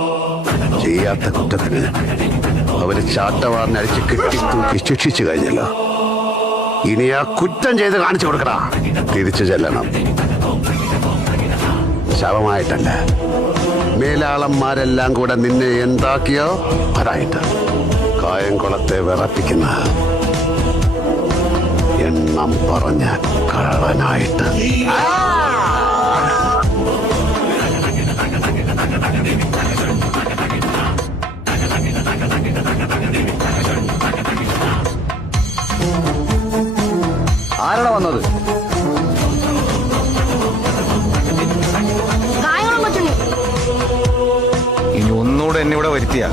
ചെയ്യാത്ത കുറ്റത്തിന് അവര് ചാട്ടവാറിനടിച്ച് കെട്ടിത്തൂക്കി ശിക്ഷിച്ചു കഴിഞ്ഞല്ലോ. ഇനി ആ കുറ്റം ചെയ്ത് കാണിച്ചു കൊടുക്കടാ. തിരിച്ചു ചെല്ലണം. ശവമായിട്ടല്ല, മേലാളന്മാരെല്ലാം കൂടെ നിന്നെ എന്താക്കിയോ അതായിട്ട്. കായംകുളത്തെ വിറപ്പിക്കുന്ന എണ്ണം പറഞ്ഞ കള്ളനായിട്ട്. ആരാണ് വന്നത്? ഇനി ഒന്നുകൂടെ എന്നെ ഇവിടെ വരുത്തിയ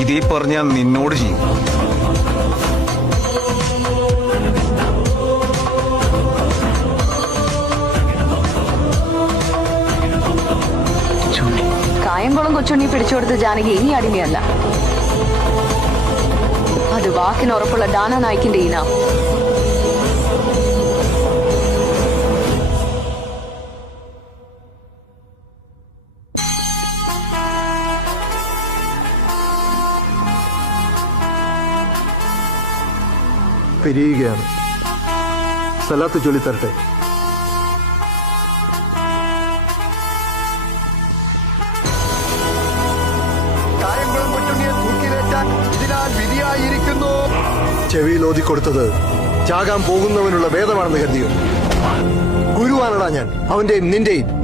ഇതീ പറഞ്ഞ നിന്നോട് ചെയ്യും. കായംകുളം കൊച്ചുണ്ണി പിടിച്ചുകൊടുത്ത ജാനകി ഇനി അടിമയല്ല. അത് വാക്കിന് ഉറപ്പുള്ള ഡാന നായിക്കിന്റെ ഇനാം. പിരിയുകയാണ്. സലാത്ത് ചൊല്ലിത്തരട്ടെ. കായംകുളം കൊച്ചുണ്ണിയെ തൂക്കിലേറ്റാൻ ഇതിനാൽ വിധിയായിരിക്കുന്നു. ചെവിയിൽ ഓതിക്കൊടുത്തത് ചാകാൻ പോകുന്നവനുള്ള വേദമാണെന്ന് കരുതിയോ? ഗുരുവാണടാ ഞാൻ, അവന്റെയും നിന്റെയും.